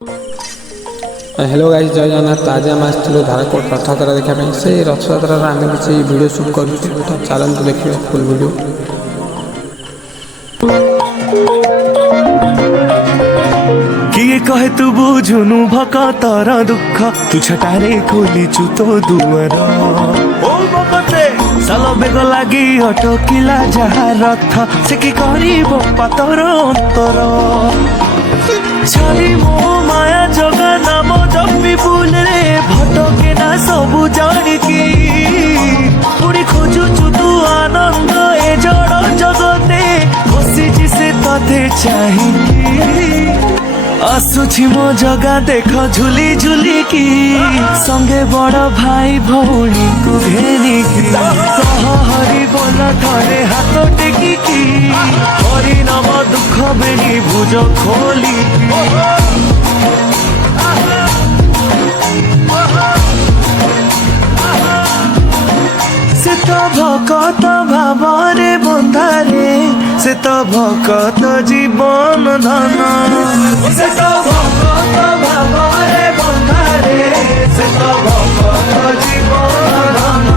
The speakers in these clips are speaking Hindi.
हेलो गाइस, जय जगन्नाथ। आज आम आसलु धारकोट रथयात्रा देखा से रथयात्रा आम किसी वीडियो सुट कर तो चलते देखिए फुल वीडियो। किए कहे तू बुझुनु भकतर दुख तू छटारे खोलीचु तो दुआर ओ बकते साल बेग लागी अटकिला जहा रथ से कि करिबो पातर अंतर छाली मो माया जगा नाम जपी फूल रे भटके ना सबु जानिकी पुरी खोजुचु तू आनंद ए जड़ जगते बसिछि से तते चाहिकी आसुछि मो जगा देख झुली झुली की संगे बड़ भाई भौणी को घेनी की कह हरि बोल थरे हाथ टेकी की हरि नाम दुख बेणी भुज खोली से तो भकत भावरे बंधारे से तो भकत जीवन धन से तो भकत भावरे बंधारे से तो भकत जीवन धन।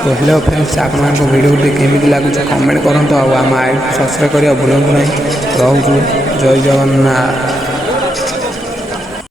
तो हेलो फ्रेंड्स, आप वीडियो केमी लगुच कमेंट करूँ। आम आई सब्सक्राइब करा भूलु ना। रोज जय जगन्नाथ।